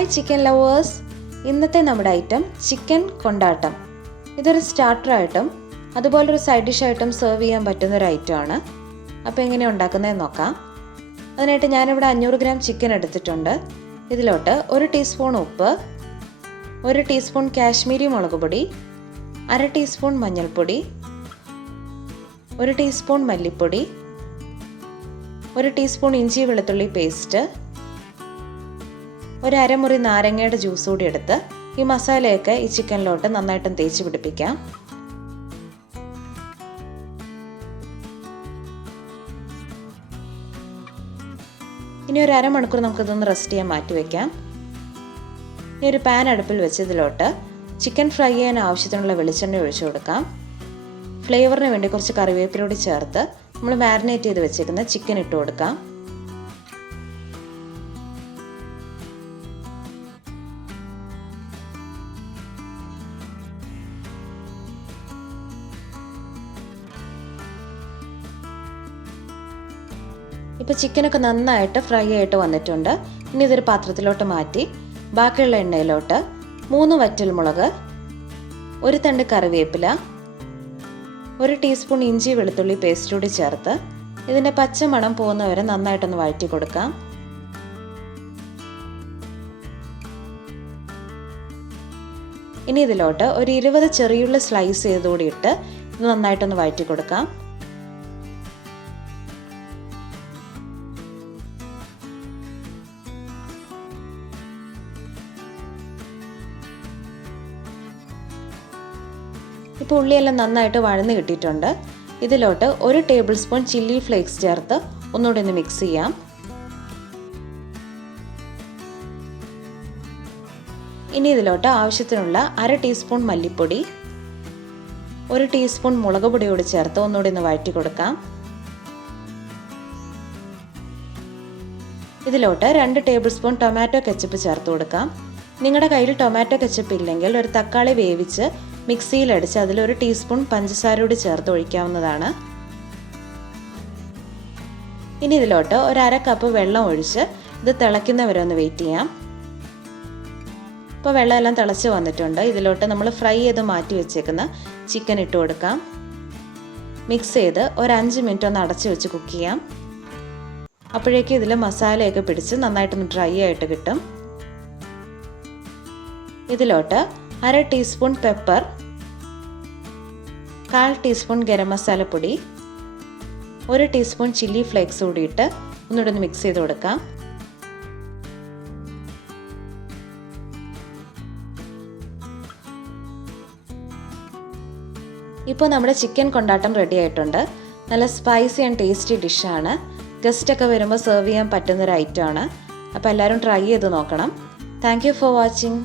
Hi chicken lovers, ഇന്നത്തെ നമ്മുടെ item chicken കൊണ്ടാട്ടം. ഇതൊരു സ്റ്റാർട്ടറായിട്ടും അതുപോലൊരു സൈഡ് ഡിഷായിട്ടും സെർവ് ചെയ്യാൻ പറ്റുന്നൊരു ഐറ്റമാണ്. അപ്പോൾ എങ്ങനെയാണ് ഉണ്ടാക്കുന്നതെന്ന് നോക്കാം. അതിനായിട്ട് ഞാനിവിടെ 500 ഗ്രാം ചിക്കൻ എടുത്തിട്ടുണ്ട്. ഇതിലോട്ട് 1 ടീസ്പൂൺ ഉപ്പ്, 1 ടീസ്പൂൺ കാശ്മീരി മുളക് പൊടി, 1/2 ടീസ്പൂൺ മഞ്ഞൾപ്പൊടി, 1 ടീസ്പൂൺ മല്ലിപ്പൊടി, 1 ടീസ്പൂൺ ഇഞ്ചി വെളുത്തുള്ളി പേസ്റ്റ്, 1 അരമുറി നാരങ്ങയുടെ ജ്യൂസ് കൂടി എടുത്ത് ഈ മസാലയൊക്കെ ഈ ചിക്കനിലോട്ട് നന്നായിട്ടും തേച്ച് പിടിപ്പിക്കാം. ഇനി ഒരു അരമണിക്കൂർ നമുക്കിതൊന്ന് റെസ്റ്റ് ചെയ്യാൻ മാറ്റി വയ്ക്കാം. ഇനി ഒരു പാൻ അടുപ്പിൽ വെച്ച് ഇതിലോട്ട് ചിക്കൻ ഫ്രൈ ചെയ്യാൻ ആവശ്യത്തിനുള്ള വെളിച്ചെണ്ണ ഒഴിച്ചു കൊടുക്കാം. ഫ്ലേവറിന് വേണ്ടി കുറച്ച് കറിവേപ്പിലൂടെ ചേർത്ത് നമ്മൾ മാരിനേറ്റ് ചെയ്ത് വെച്ചേക്കുന്ന ചിക്കൻ ഇട്ട് കൊടുക്കാം. ഇപ്പോൾ ചിക്കനൊക്കെ നന്നായിട്ട് ഫ്രൈ ആയിട്ട് വന്നിട്ടുണ്ട്. ഇനി ഇതൊരു പാത്രത്തിലോട്ട് മാറ്റി ബാക്കിയുള്ള എണ്ണയിലോട്ട് 3 വറ്റൽമുളക്, 1 തണ്ട് കറിവേപ്പില, 1 ടീസ്പൂൺ ഇഞ്ചി വെളുത്തുള്ളി പേസ്റ്റ് കൂടി ചേർത്ത് ഇതിൻ്റെ പച്ചമണം പോകുന്നവരെ നന്നായിട്ടൊന്ന് വഴറ്റി കൊടുക്കാം. ഇനി ഇതിലോട്ട് ഒരു 20 ചെറിയുള്ളി സ്ലൈസ് ചെയ്തുകൂടി ഇട്ട് ഇത് നന്നായിട്ടൊന്ന് വഴറ്റി കൊടുക്കാം. ഇപ്പോൾ ഉള്ളിയെല്ലാം നന്നായിട്ട് വഴന്ന് കിട്ടിയിട്ടുണ്ട്. ഇതിലോട്ട് 1 ടേബിൾ സ്പൂൺ ചില്ലി ഫ്ലേക്സ് ചേർത്ത് ഒന്നുകൂടി ഒന്ന് മിക്സ് ചെയ്യാം. ഇനി ഇതിലോട്ട് ആവശ്യത്തിനുള്ള 1/2 ടീസ്പൂൺ മല്ലിപ്പൊടി, 1 ടീസ്പൂൺ മുളക് പൊടി കൂടി ചേർത്ത് ഒന്നുകൂടി ഒന്ന് വഴറ്റി കൊടുക്കാം. ഇതിലോട്ട് 2 ടേബിൾ സ്പൂൺ ടൊമാറ്റോ കെച്ചപ്പ് ചേർത്ത് കൊടുക്കാം. നിങ്ങളുടെ കയ്യിൽ ടൊമാറ്റോ കെച്ചപ്പ് ഇല്ലെങ്കിൽ ഒരു തക്കാളി വേവിച്ച് മിക്സിയിലടിച്ച് അതിൽ 1 ടീസ്പൂൺ പഞ്ചസാര കൂടി ചേർത്ത് ഒഴിക്കാവുന്നതാണ്. ഇനി ഇതിലോട്ട് 1/2 കപ്പ് വെള്ളം ഒഴിച്ച് ഇത് തിളയ്ക്കുന്നവരെ ഒന്ന് വെയിറ്റ് ചെയ്യാം. ഇപ്പോൾ വെള്ളമെല്ലാം തിളച്ച് വന്നിട്ടുണ്ട്. ഇതിലോട്ട് നമ്മൾ ഫ്രൈ ചെയ്ത് മാറ്റി വെച്ചേക്കുന്ന ചിക്കൻ ഇട്ട് കൊടുക്കാം. മിക്സ് ചെയ്ത് ഒരു 5 മിനിറ്റ് ഒന്ന് അടച്ച് വെച്ച് കുക്ക് ചെയ്യാം. അപ്പോഴേക്കും ഇതിൽ മസാലയൊക്കെ പിടിച്ച് നന്നായിട്ടൊന്ന് ഡ്രൈ ആയിട്ട് കിട്ടും. ഇതിലോട്ട് 1/2 ടീസ്പൂൺ പെപ്പർ, 1/4 ടീസ്പൂൺ ഗരം മസാലപ്പൊടി, 1 ടീസ്പൂൺ ചില്ലി ഫ്ലേക്സ് കൂടിയിട്ട് ഒന്നുകൂടി ഒന്ന് മിക്സ് ചെയ്ത് കൊടുക്കാം. ഇപ്പോൾ നമ്മുടെ ചിക്കൻ കൊണ്ടാട്ടം റെഡി ആയിട്ടുണ്ട്. നല്ല സ്പൈസി ആൻഡ് ടേസ്റ്റി ഡിഷാണ്. ഗസ്റ്റൊക്കെ വരുമ്പോൾ സെർവ് ചെയ്യാൻ പറ്റുന്നൊരു ഐറ്റമാണ്. അപ്പോൾ എല്ലാവരും ട്രൈ ചെയ്ത് നോക്കണം. Thank you for watching.